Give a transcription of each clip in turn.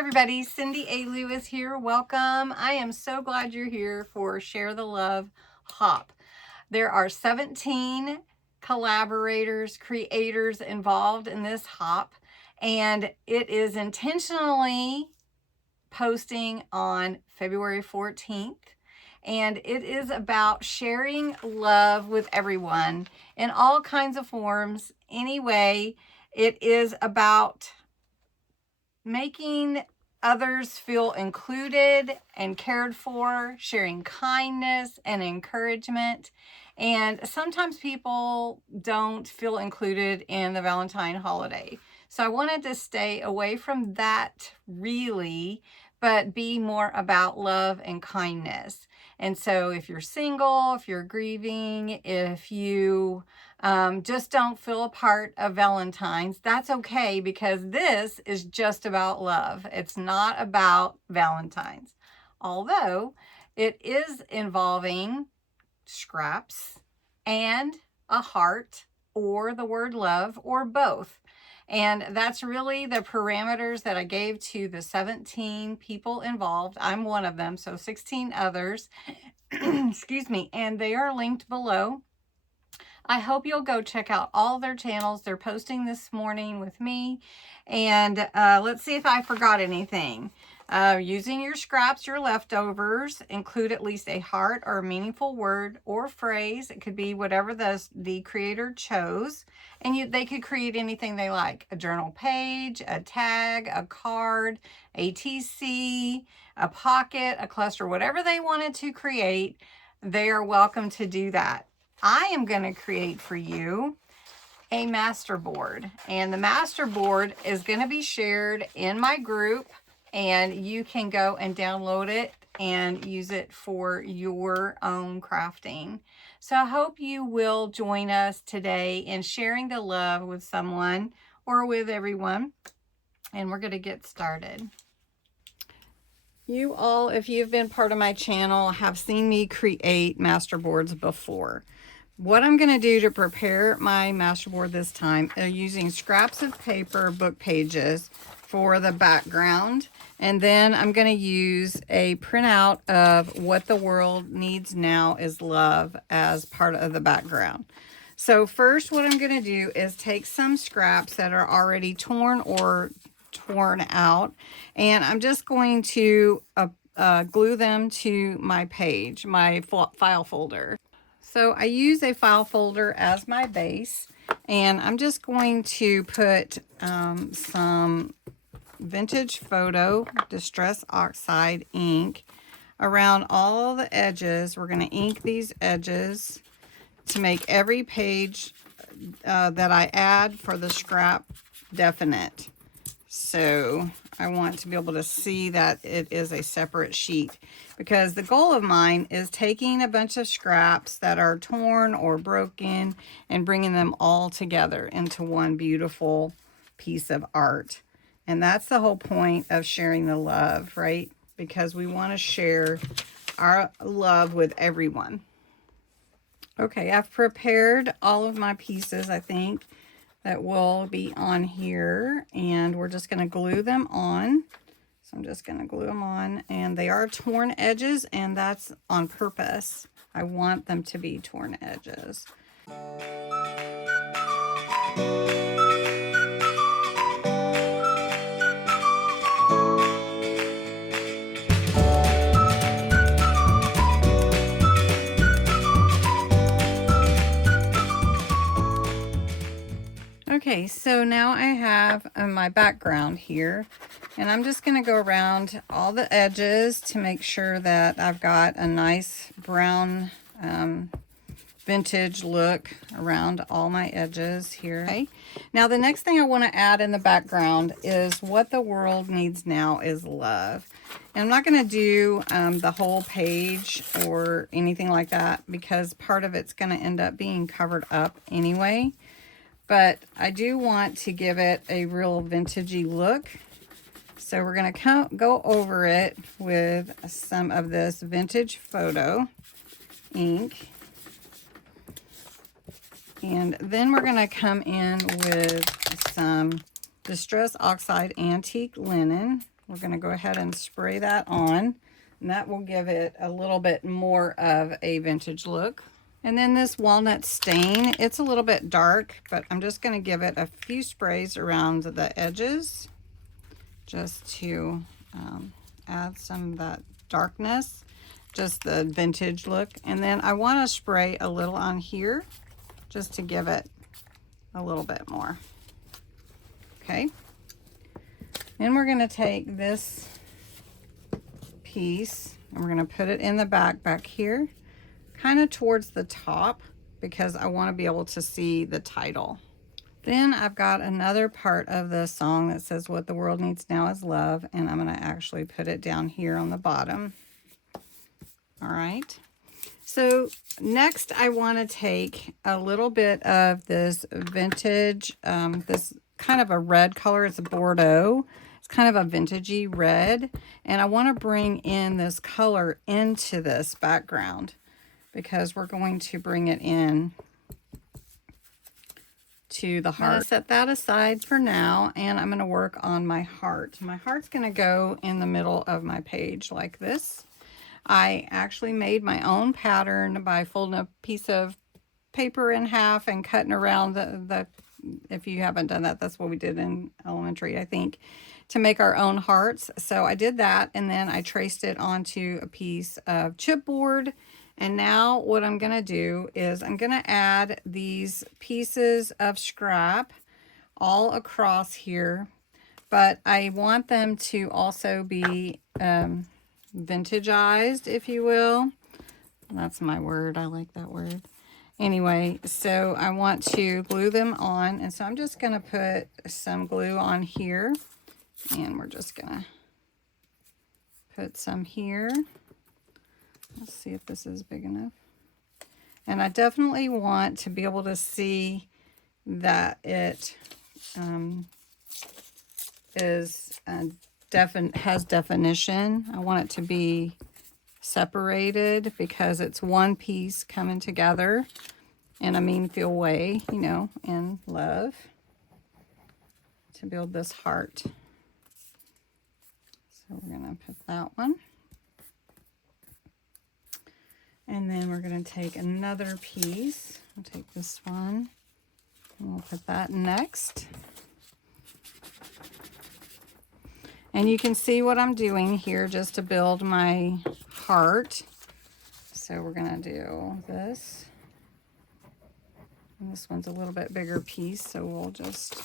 everybody, Cindy A. Lewis here. Welcome. I am so glad you're here for Share the Love Hop. There are 17 collaborators, creators involved in this hop, and it is intentionally posting on February 14th. And it is about sharing love with everyone in all kinds of forms. Anyway, it is about making others feel included and cared for, sharing kindness and encouragement. And sometimes people don't feel included in the Valentine holiday. So I wanted to stay away from that really, but be more about love and kindness. And so if you're single, if you're grieving, if you just don't feel a part of Valentine's, that's okay, because this is just about love. It's not about Valentine's. Although it is involving scraps and a heart or the word love or both. And that's really the parameters that I gave to the 17 people involved. I'm one of them, so 16 others. Excuse me. And they are linked below. I hope you'll go check out all their channels. They're posting this morning with me. And let's see if I forgot anything. Using your scraps, your leftovers, include at least a heart or a meaningful word or phrase. It could be whatever the creator chose. And they could create anything they like. A journal page, a tag, a card, a TC, a pocket, a cluster, whatever they wanted to create, they are welcome to do that. I am going to create for you a Masterboard, and the Masterboard is going to be shared in my group, and you can go and download it and use it for your own crafting. So I hope you will join us today in sharing the love with someone or with everyone, and we're going to get started. You all, if you've been part of my channel, have seen me create Masterboards before. What I'm going to do to prepare my Masterboard this time is using scraps of paper, book pages for the background. And then I'm going to use a printout of What the World Needs Now is Love as part of the background. So first, what I'm going to do is take some scraps that are already torn or torn out, and I'm just going to glue them to my page, my file folder. So I use a file folder as my base, and I'm just going to put some vintage photo Distress Oxide ink around all the edges. We're going to ink these edges to make every page that I add for the scrap definite. So I want to be able to see that it is a separate sheet, because the goal of mine is taking a bunch of scraps that are torn or broken and bringing them all together into one beautiful piece of art. And that's the whole point of sharing the love, right? Because we want to share our love with everyone. Okay, I've prepared all of my pieces, I think, that will be on here, and we're just going to glue them on. So I'm just going to glue them on, and they are torn edges, and that's on purpose. I want them to be torn edges. Okay, so now I have my background here, and I'm just going to go around all the edges to make sure that I've got a nice brown vintage look around all my edges here. Okay. Now the next thing I want to add in the background is What the World Needs Now is Love. And I'm not going to do the whole page or anything like that, because part of it's going to end up being covered up anyway. But I do want to give it a real vintagey look. So we're going to go over it with some of this vintage photo ink. And then we're going to come in with some Distress Oxide Antique Linen, we're going to go ahead and spray that on, and that will give it a little bit more of a vintage look. And then this walnut stain, it's a little bit dark, but I'm just going to give it a few sprays around the edges just to add some of that darkness, just the vintage look. And then I want to spray a little on here just to give it a little bit more. Okay. Then we're going to take this piece and we're going to put it in the back here, kind of towards the top, because I want to be able to see the title. Then I've got another part of the song that says what the world needs now is love, and I'm going to actually put it down here on the bottom. All right. So next I want to take a little bit of this vintage, this kind of a red color. It's a Bordeaux. It's kind of a vintagey red. And I want to bring in this color into this background because we're going to bring it in to the heart. I'm going to set that aside for now, and I'm going to work on my heart. My heart's going to go in the middle of my page like this. I actually made my own pattern by folding a piece of paper in half and cutting around the if you haven't done that, that's what we did in elementary, I think, to make our own hearts. So I did that, and then I traced it onto a piece of chipboard. And now what I'm going to do is I'm going to add these pieces of scrap all across here, but I want them to also be vintageized, if you will. That's my word. I like that word. Anyway, so I want to glue them on, and so I'm just going to put some glue on here, and we're just going to put some here. Let's see if this is big enough. And I definitely want to be able to see that it has definition. I want it to be separated because it's one piece coming together in a mean feel way, you know, in love, to build this heart. So we're going to put that one. And then we're going to take another piece. We'll take this one, and we'll put that next. And you can see what I'm doing here just to build my heart. So we're going to do this. And this one's a little bit bigger piece, so we'll just put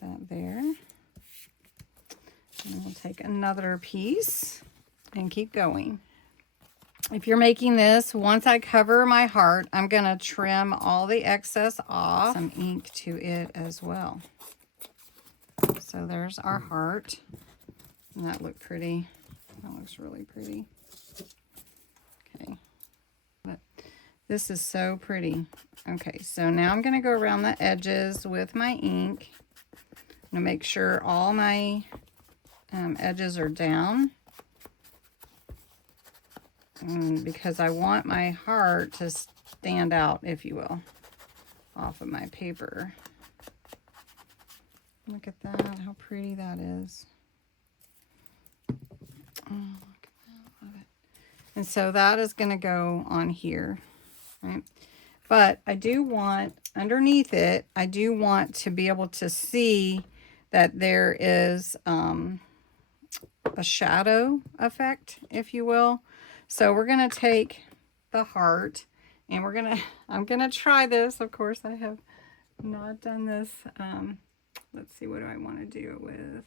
that there. And we'll take another piece and keep going. If you're making this, once I cover my heart, I'm going to trim all the excess off. Some ink to it as well. So there's our heart. And that looked pretty. That looks really pretty. Okay. But this is so pretty. Okay, so now I'm going to go around the edges with my ink. I'm going to make sure all my edges are down. Because I want my heart to stand out, if you will, off of my paper. Look at that, how pretty that is. Oh, look at that, love it. And so that is going to go on here, right? But I do want, underneath it, I do want to be able to see that there is a shadow effect, if you will. So we're going to take the heart, and I'm going to try this. Of course, I have not done this. Let's see, what do I want to do it with?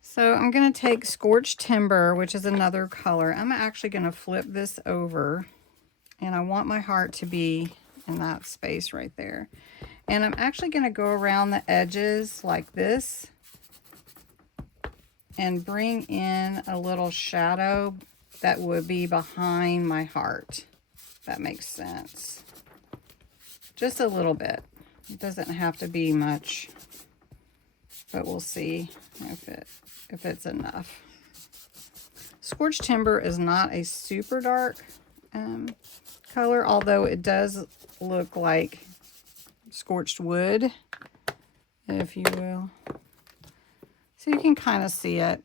So I'm going to take Scorched Timber, which is another color. I'm actually going to flip this over, and I want my heart to be in that space right there. And I'm actually going to go around the edges like this and bring in a little shadow that would be behind my heart. If that makes sense. Just a little bit. It doesn't have to be much, but we'll see if it's enough. Scorched Timber is not a super dark color, although it does look like scorched wood, if you will. So you can kind of see it.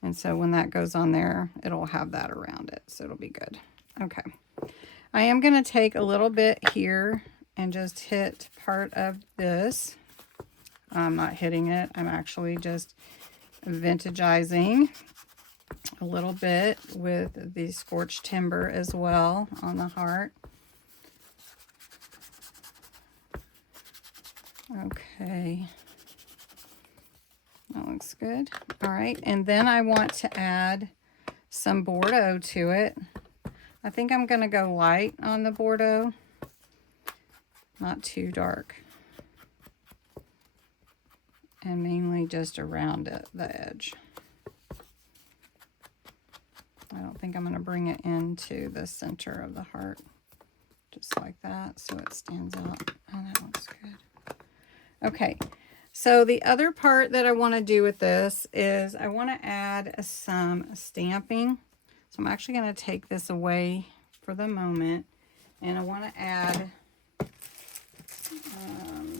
And so when that goes on there, it'll have that around it. So it'll be good. Okay. I am going to take a little bit here and just hit part of this. I'm not hitting it. I'm actually just vintagizing a little bit with the scorched timber as well on the heart. Okay. That looks good. All right. And then I want to add some Bordeaux to it. I think I'm going to go light on the Bordeaux, not too dark. And mainly just around it, the edge. I don't think I'm going to bring it into the center of the heart. Just like that, so it stands out. Oh, that looks good. Okay, so the other part that I want to do with this is I want to add some stamping. So I'm actually going to take this away for the moment, and I want to add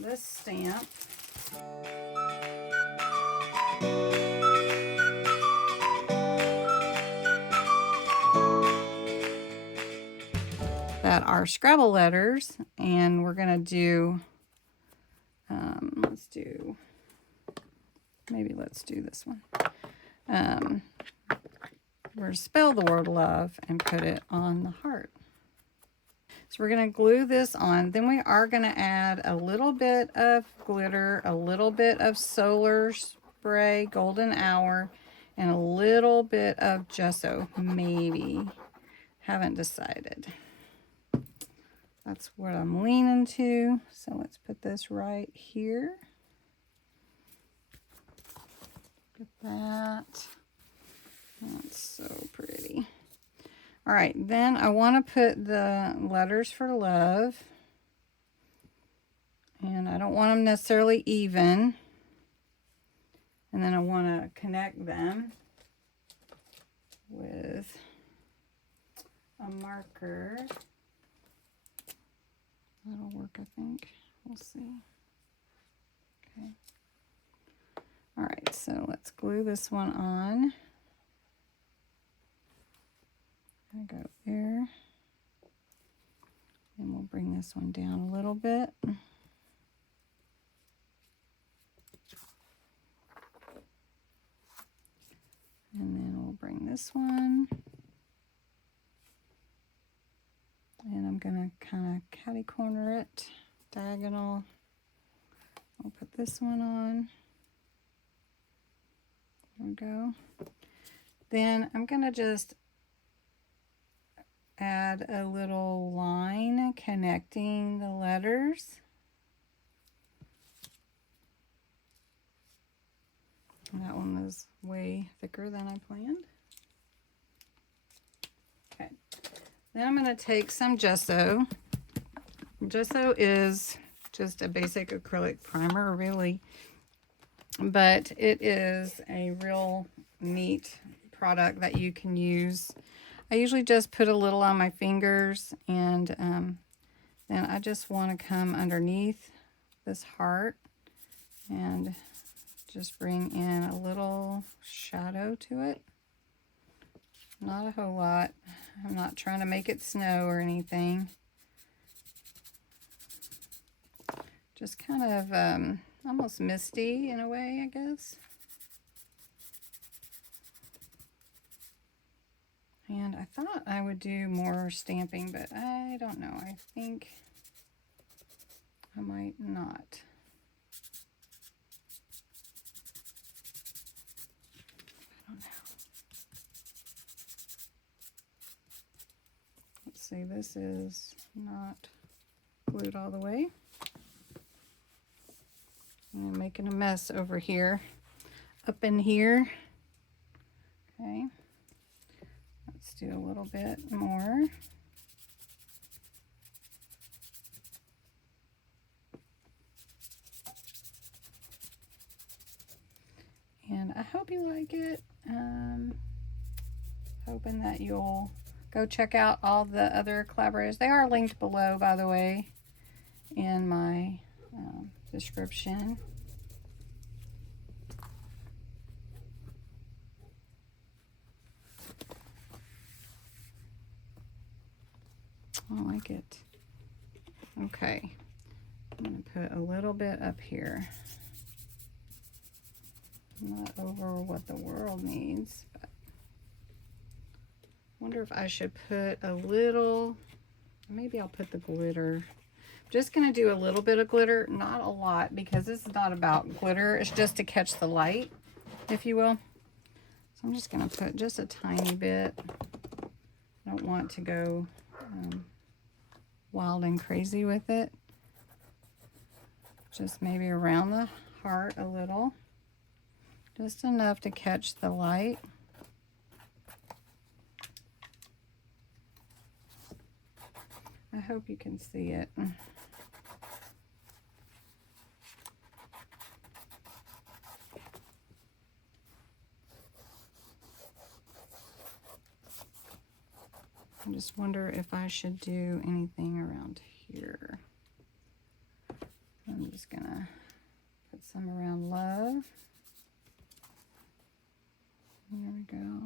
this stamp. That are Scrabble letters, and we're going to do, let's do this one. We're going to spell the word love and put it on the heart. So we're going to glue this on. Then we are going to add a little bit of glitter, a little bit of solar spray, golden hour, and a little bit of gesso, maybe. Haven't decided. That's what I'm leaning to. So let's put this right here. Look at that. That's so pretty. All right, then I want to put the letters for love. And I don't want them necessarily even. And then I want to connect them with a marker. That'll work, I think. We'll see. Okay. All right, so let's glue this one on. I go there. And we'll bring this one down a little bit. And then we'll bring this one. And I'm going to kind of catty corner it, diagonal. I'll put this one on. There we go. Then I'm going to just add a little line connecting the letters. That one was way thicker than I planned. Okay. Then I'm going to take some gesso. Gesso is just a basic acrylic primer, really. But it is a real neat product that you can use. I usually just put a little on my fingers, and then I just want to come underneath this heart and just bring in a little shadow to it. Not a whole lot. I'm not trying to make it snow or anything. Just kind of almost misty in a way, I guess. And I thought I would do more stamping, but I don't know. I think I might not. I don't know. Let's see, this is not glued all the way. I'm making a mess over here, up in here. Okay. Let's do a little bit more. And I hope you like it. Hoping that you'll go check out all the other collaborators. They are linked below, by the way, in my description. I like it. Okay, I'm going to put a little bit up here. Not over what the world needs, but I wonder if I should put a little, maybe I'll put the glitter. I'm just going to do a little bit of glitter, not a lot, because this is not about glitter. It's just to catch the light, if you will. So I'm just going to put just a tiny bit. I don't want to go wild and crazy with it. Just maybe around the heart a little. Just enough to catch the light. I hope you can see it. I just wonder if I should do anything around here. I'm just gonna put some around love. There we go.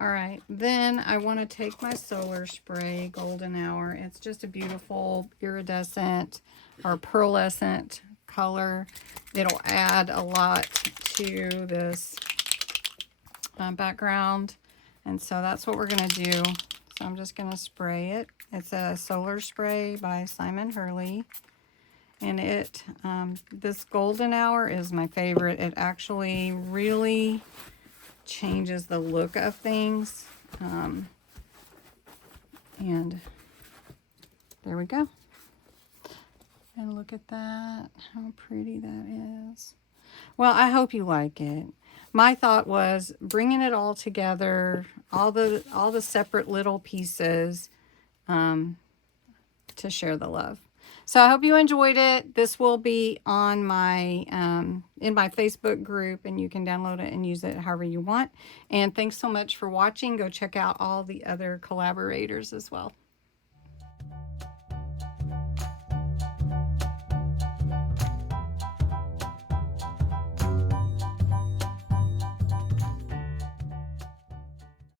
All right, then I want to take my solar spray golden hour. It's just a beautiful iridescent or pearlescent color. It'll add a lot to this background, and so that's what we're going to do. So I'm just going to spray it. It's a solar spray by Simon Hurley, and it this golden hour is my favorite. It actually really changes the look of things, and there we go. And look at that, how pretty that is. Well, I hope you like it. My thought was bringing it all together, all the separate little pieces, to share the love. So I hope you enjoyed it. This will be on my in my Facebook group, and you can download it and use it however you want. And thanks so much for watching. Go check out all the other collaborators as well.